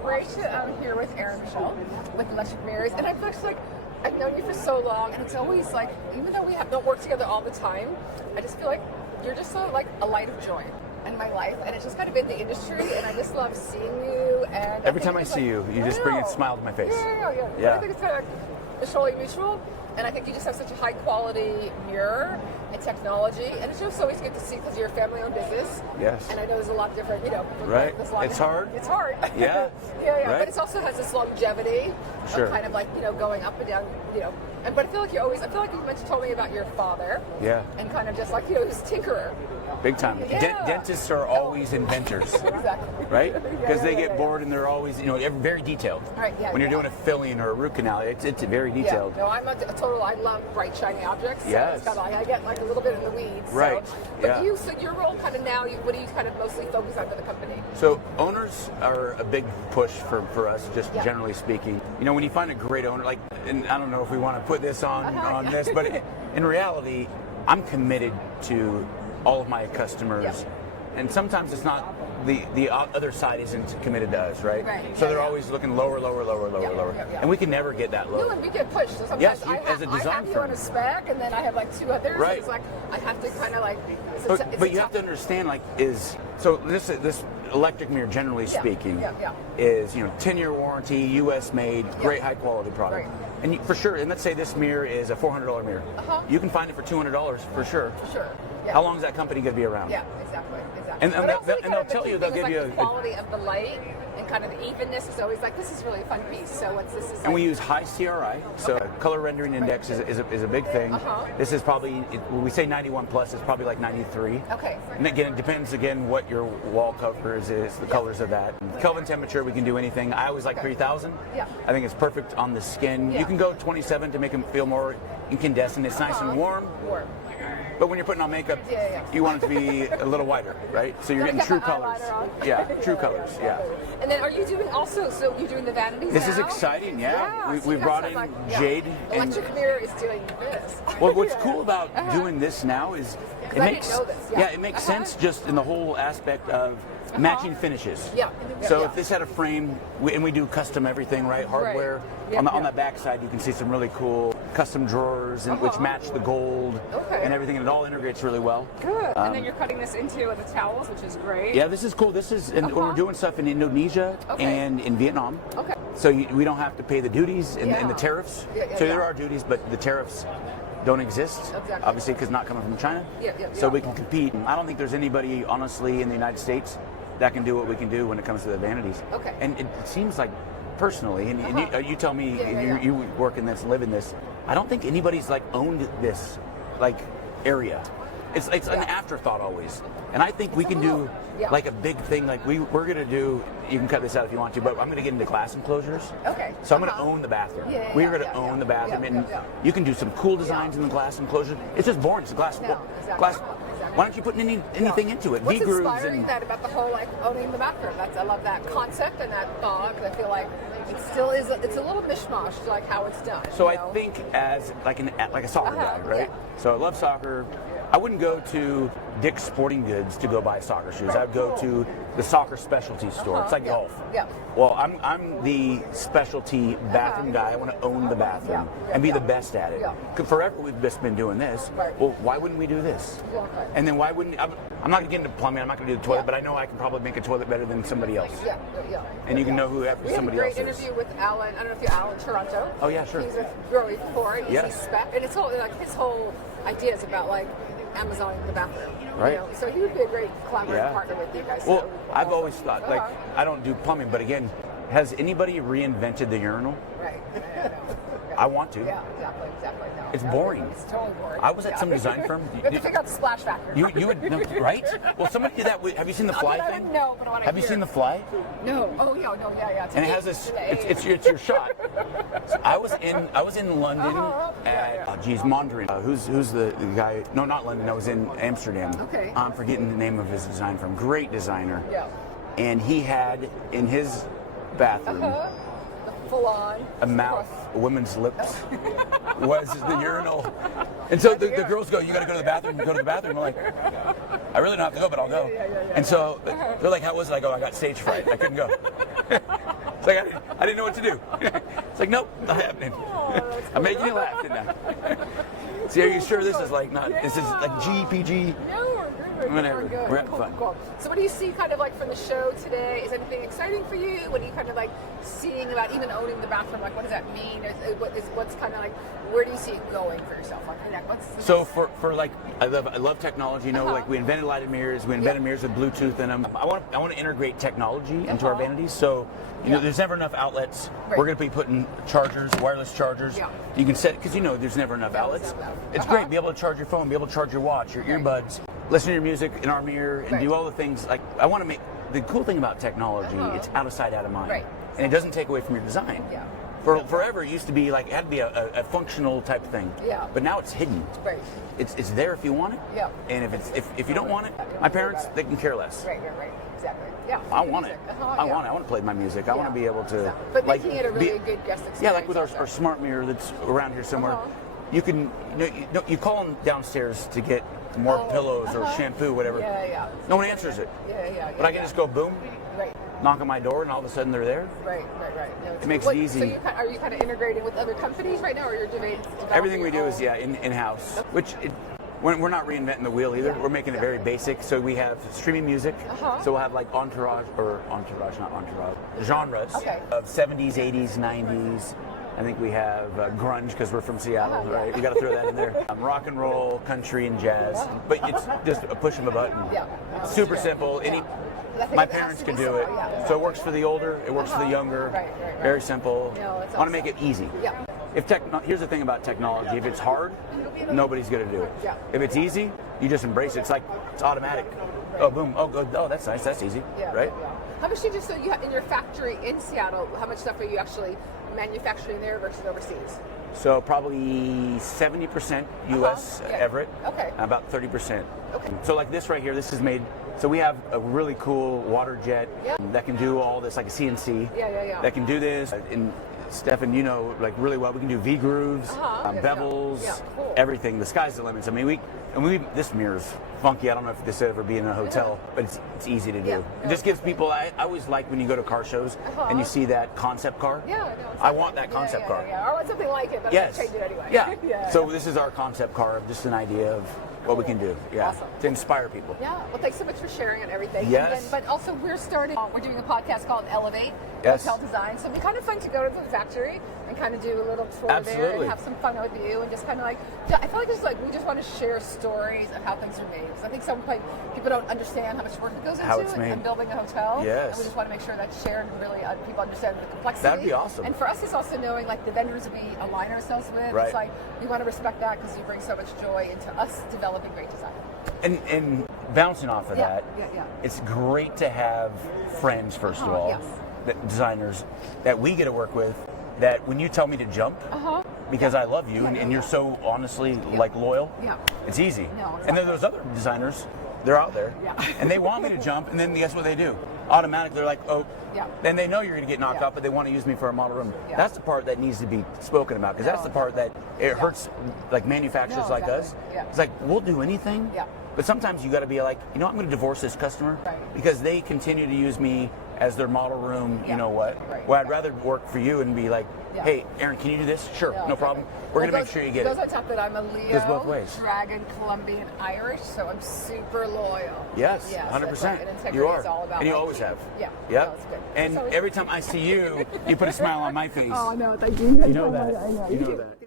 Collaboration. I'm here with Mischel with Electric Mirrors, and I feel like I've known you for so long, and it's always like, even though don't work together all the time, I just feel like you're just so like a light of joy in my life, and it's just kind of in the industry, and I just love seeing you. And every time I see you, you just bring a smile to my face. Yeah. I think it's kind of like mutually mutual. And I think you just have such a high quality mirror and technology, and it's just always good to see because you're a family-owned business. Yes. And I know there's a lot of different, right. It's hard. It's hard. Yeah. Yeah. Right? But it also has this longevity Sure. of kind of like going up and down. But I feel like you told me about your father. Yeah. And kind of just like he was a tinkerer. Big time. Yeah. Dentists are always inventors. Exactly. Right? Because they get bored and they're always, very detailed. Right. Yeah. When you're doing a filling or a root canal, it's very detailed. Yeah. No, I'm a total. I love bright, shiny objects. So yes. It's kind of like I get like a little bit in the weeds. Right. So, but so your role kind of now, what do you kind of mostly focus on for the company? So owners are a big push for us, just generally speaking. When you find a great owner, and I don't know if we want to put this on this, but in reality, I'm committed to all of my customers. Yep. And sometimes it's not, the other side isn't committed to us, right? Right. So they're always looking lower. And we can never get that low. No, and we get pushed. So sometimes Yes, I as a design have you firm. on a spec, and then I have like two others. Right. So it's like I have to kind of like. But you have to understand, this electric mirror, generally speaking, is 10-year warranty, U.S. made, great high quality product. Right. And for sure, and let's say this mirror is a $400 mirror. You can find it for $200 for sure. Sure. Yeah. How long is that company going to be around? Yeah, exactly. And they'll tell you, they'll give you the quality of the light and kind of the evenness is always like, this is really a fun piece. So what's this? And we use high CRI, so color rendering index is a big thing. This is probably, when we say 91 plus, it's probably like 93. Okay. And again, it depends what your wall covers is, the colors of that. Kelvin temperature, we can do anything. I always like 3,000. Yeah. I think it's perfect on the skin. You can go 27 to make them feel more incandescent. It's nice and warm. But when you're putting on makeup, you want it to be a little whiter, right? So you're getting true colors. Yeah, true colors, yeah. And then are you doing so you're doing the vanities This now? is exciting, yeah. So we brought in Jade. Electric Mirror is doing this. Well, what's cool about doing this now is it makes sense just in the whole aspect of matching finishes. So if this had a frame, and we do custom everything, right? Hardware. On that back side, you can see some really cool custom drawers, which match the gold and everything, and it all integrates really well. Good. And then you're cutting this into the towels, which is great. Yeah, this is cool. This is, and we're doing stuff in Indonesia and in Vietnam. Okay. So we don't have to pay the duties and the tariffs. So there are duties, but the tariffs don't exist, obviously, because not coming from China. So we can compete. I don't think there's anybody, honestly, in the United States that can do what we can do when it comes to the vanities. Okay. And it seems like, personally, and you tell me, you work in this, live in this, I don't think anybody's owned this area. It's an afterthought always. And I think we can do a big thing. We're gonna do, you can cut this out if you want to, but I'm gonna get into glass enclosures. Okay. So I'm gonna own the bathroom. We're gonna own the bathroom, and you can do some cool designs in the glass enclosure. It's just boring. It's glass. Why don't you put anything into it? What's V-grooves inspiring that about the whole owning the bathroom? I love that concept and that thought, because I feel like it still is. It's a little mishmash, how it's done. So I think as like a soccer guy, right? So I love soccer. I wouldn't go to Dick's Sporting Goods to go buy soccer shoes. I'd go to the soccer specialty store. It's like golf. Yeah. Well, I'm the specialty bathroom guy. I want to own the bathroom and be the best at it. Forever we've just been doing this. Well, why wouldn't we do this? And then why wouldn't I'm not going to get into plumbing. I'm not going to do the toilet, but I know I can probably make a toilet better than somebody else. And you can know who somebody else is. We had a great interview with Alan. I don't know if you're Alan Toronto. Oh yeah, sure. He's with Growing before. And he's spec, and it's all his whole ideas about Amazon in the bathroom. Right. So he would be a great collaborative partner with you guys. Well, I've always thought, I don't do plumbing, but again, has anybody reinvented the urinal? Right. I want to. Yeah, exactly. No, it's boring. It's totally boring. I was at some design firm. You have to figure out the splash factor. You would, right? Well, somebody did that. Have you seen the fly thing? No, but I want to Have you seen the fly? No. Oh, yeah. And it has this. It's your shot. So I was in London at Mondrian. Who's the guy? No, not London. I was in Amsterdam. Okay. I'm forgetting the name of his design firm. Great designer. Yeah. And he had in his bathroom. Full on. A mouth, a woman's lips was the urinal. And so the girls go, you got to go to the bathroom. Go to the bathroom. I'm like, I really don't have to go, but I'll go. And so they're like, how was it? I go, I got stage fright. I couldn't go. It's like I didn't know what to do. It's like, nope, not happening. Oh, I'm making you laugh, didn't I? See, are you sure this is like not? This is like GPG. No, we're good. Whatever. We're good. We're having fun. Cool. So what do you see kind of like from the show today? Is anything exciting for you? What are you kind of like seeing about even owning the bathroom? Like, what does that mean? What's kind of like, where do you see it going for yourself? Like, so for like, I love technology. You know, like we invented lighted mirrors. We invented mirrors with Bluetooth in them. I want to integrate technology into our vanities. So you know, there's never enough outlets. Right. We're going to be putting chargers, wireless chargers. Yeah. You can set, because you know there's never enough outlets. It's great. Be able to charge your phone, be able to charge your watch, your earbuds, listen to your music in our mirror, and do all the things. Like, I want to make, the cool thing about technology, it's out of sight, out of mind. Right. And it doesn't take away from your design. Yeah. Forever, it used to be like, it had to be a functional type thing. Yeah. But now it's hidden. Right. It's there if you want it. Yeah. And if you don't want it, my parents, they can care less. Right. Exactly. Yeah. I want it. I want it. I want to play my music. I want to be able to. But like, making it a really good guest experience. Yeah, like with our smart mirror that's around here somewhere. You can, you call them downstairs to get more pillows or shampoo, whatever. Yeah. No one answers it. Yeah. But I can just go boom, knock on my door, and all of a sudden they're there. Right. No, it makes it easy. So are you kind of integrating with other companies right now, or you're developing? Everything we do is in-house, which we're not reinventing the wheel either. We're making it very basic. So we have streaming music. So we'll have like not entourage, genres of 70s, 80s, 90s. I think we have grunge because we're from Seattle, right? We got to throw that in there. Rock and roll, country, and jazz. But it's just a push of a button. Super simple. My parents can do it. So it works for the older, it works for the younger. Very simple. I want to make it easy. Here's the thing about technology. If it's hard, nobody's going to do it. If it's easy, you just embrace it. It's automatic. Oh, boom. Oh, good. Oh, that's nice. That's easy. Right? How much did you have in your factory in Seattle? How much stuff are you actually manufacturing there versus overseas? So probably 70% U.S. Everett, and about 30%. So like this right here, this is made. So we have a really cool water jet that can do all this, like a CNC. That can do this. And Stefan, you know, like really well. We can do V-grooves, bevels, everything. The sky's the limits. I mean, this mirror's funky. I don't know if this would ever be in a hotel, but it's easy to do. It just gives people. I always like when you go to car shows and you see that concept car. I want that concept car. I want something like it, but I'm gonna change it anyway. So this is our concept car, just an idea of what we can do. To inspire people. Well, thanks so much for sharing and everything. But also we're doing a podcast called Elevate Hotel Design. So it'd be kind of fun to go to the factory and kind of do a little tour there and have some fun with you and just kind of like, I feel like it's like we just want to share stories of how things are made. Because I think people don't understand how much work it goes into building a hotel. And we just want to make sure that's shared and really people understand the complexity. That'd be awesome. And for us, it's also knowing like the vendors we align ourselves with. It's like we want to respect that because you bring so much joy into us developing great design. And bouncing off of that, it's great to have friends, first of all, designers that we get to work with, that when you tell me to jump, because I love you and you're so honestly like loyal, it's easy. And then there's other designers, they're out there, and they want me to jump, and then guess what they do? Automatically, they're like, then they know you're going to get knocked out, but they want to use me for a model room. That's the part that needs to be spoken about, because that's the part that it hurts like manufacturers like us. It's like, we'll do anything, but sometimes you got to be like, you know, I'm going to divorce this customer because they continue to use me as their model room, you know what? Well, I'd rather work for you and be like, hey, Aaron, can you do this? Sure, no problem. We're going to make sure you get it. It goes on top that I'm a Leo, both ways. Dragon, Colombian, Irish, so I'm super loyal. Yes, 100%. And you are. All about and you always have. No, it's good. And every time I see you, you put a smile on my face. Oh, no, thank you. You know that. I know. You know that.